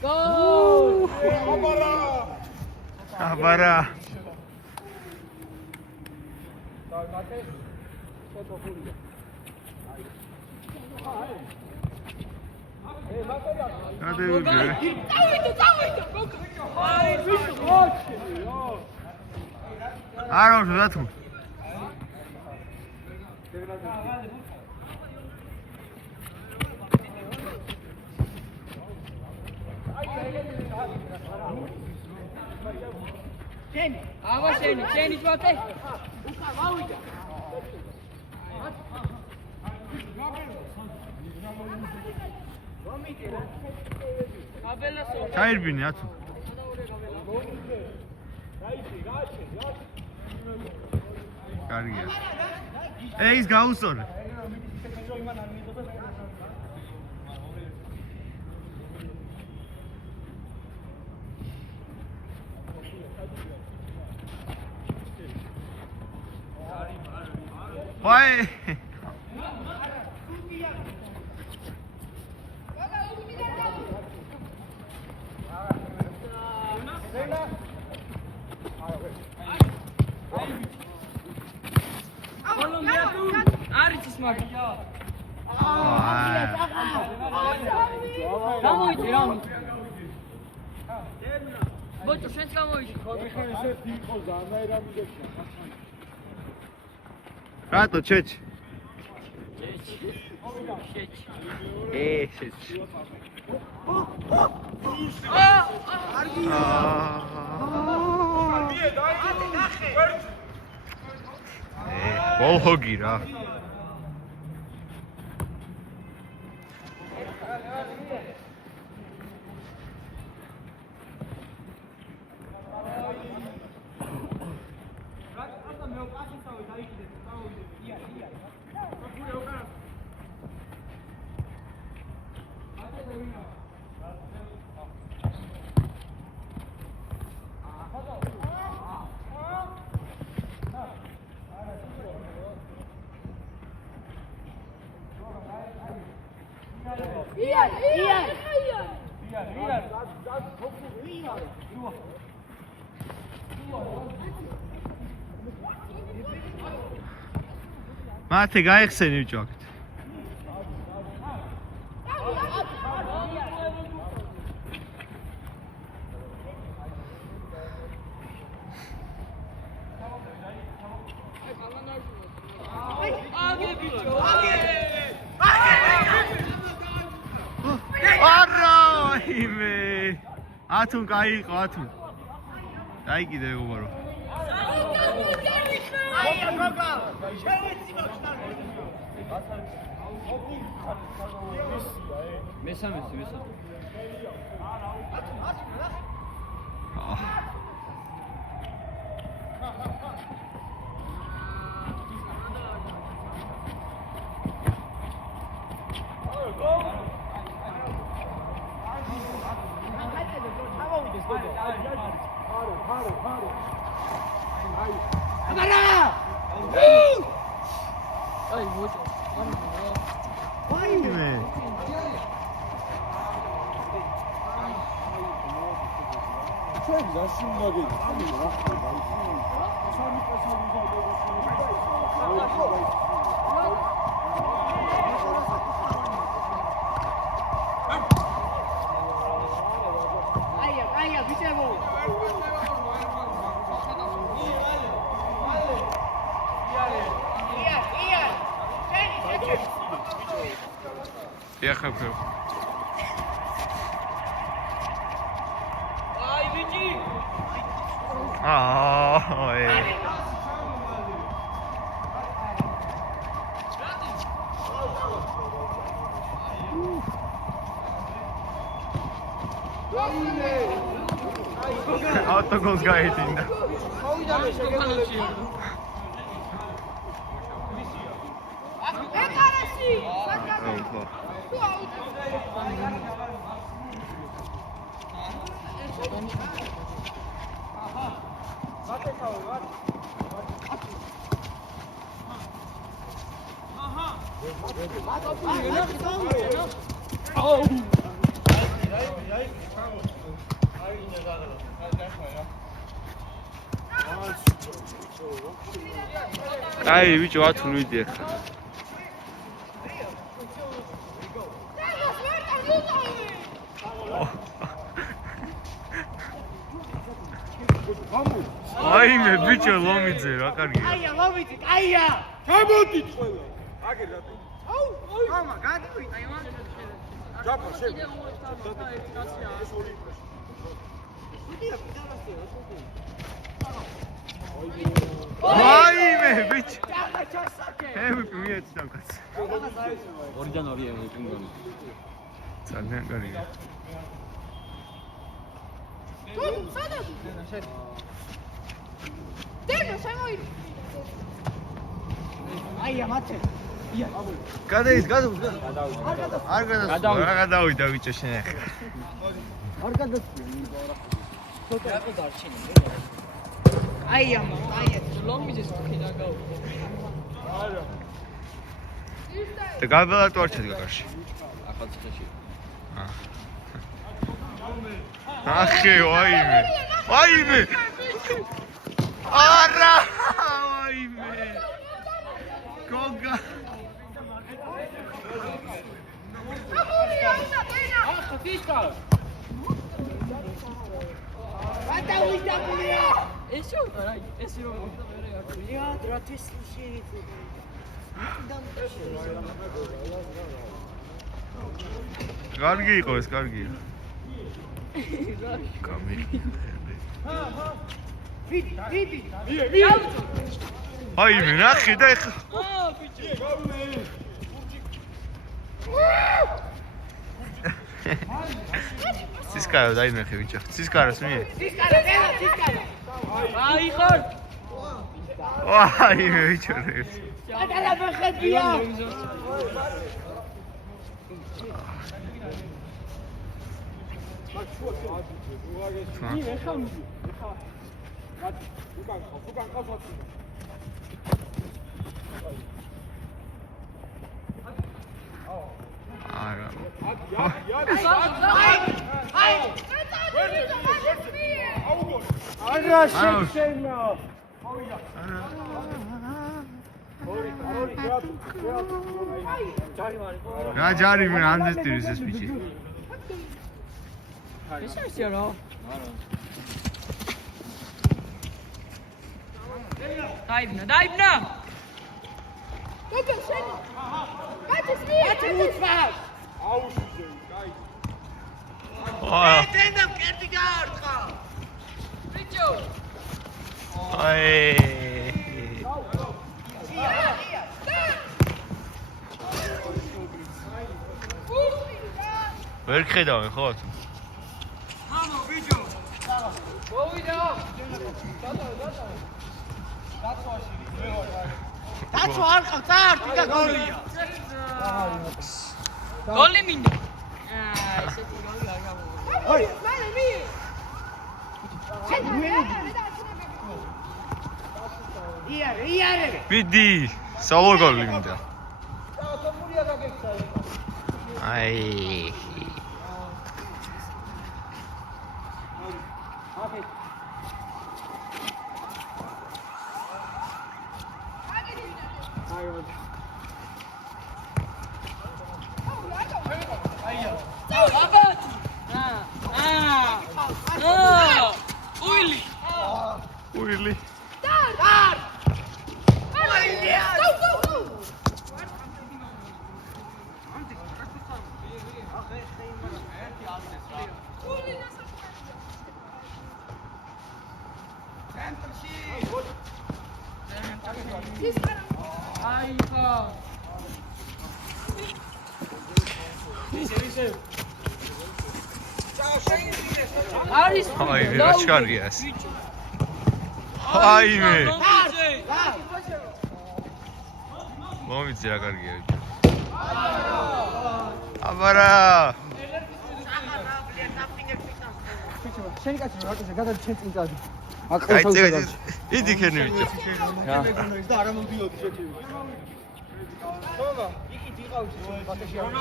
Gol! Abara. Შენი ჯვათე. უკა მოვიდა. ჩაირბინე ათუ. კარგია. ის გაუსწორე. Why? Botto, senza voi. Rato, čeč. Šeć. Gol hogi ra. მათე გაიხსენი უჭოქთ. ათუნ გაიყო ათუნ. დაიგიდე მეგობარო. მესამე. Ехапев. Ай, биჭი. Autogol's გაიდინდა. აი ბიჭო ათული ვიდე ახლა. აიმე ბიჭო ლომიძე რა კარგია. აია ლომიძე, აია. გამოდით ყველა. აგერ რატო? აუ, მამა, გადავიდა. ჯაფა შე. აიმე ბიჭო. MVP მიეც დამკაც. ორიდან ორი MVP მგონი. ძალიან კარგია. აია მათე. გადაის არ გადავიდა ბიჭო შენ ახლა. არ გადასწია. ცოტა იყო დარჩენი. აია მამა, აია. ლომიძეს თქინა გავიდა. და გაბალატო არ ჩადგა კარში. ახალციხეში. ახე აიმე. აიმე. არა! აიმე. გოგა. გადავიდა მულია. ეს რა ეს რო მე რა მულია, დრათის შეიძლება. კარგი იყო ეს, კარგია. გამიხი. ვიდი. აიმე, ნახე და ეხლა. აა ბიჭო. ცისკარო დაინახე ბიჭო. ცისკაროს მიე. ცისკარა. აი ხარ. აიმე ბიჭო. პატარა ბეხებია. არა. აგრა შეჩენა. რა ჯარი მე ანდესტირის ეს ბიჭი. ეს ისე რა. დაიბნა. აა. დენამ კერტი გაარტყა. ბიჭო. აი. ვერ ხედავენ ხო? მამო ბიჭო. მოვიდა. დაცვა არ ყავს, არტი და გოლია. გოლი მინდა. ესეთი გოლი არ გამოვა. ოი, მალე მი. იარე. ვიდი, სოლო გოლი მინდა. აი. უილი. აი ხა. არის აი რა შარია ეს. აიმე. მომიცი რა კარგია ბიჭო. აბარა. შენი კაცი რატო შეგადად ჩემ წინ წადი. აი წე იდი ქენი ბიჭო. და არ მომდიოდი შეჭი. ხომა, იქით იყავი ბატეში არ.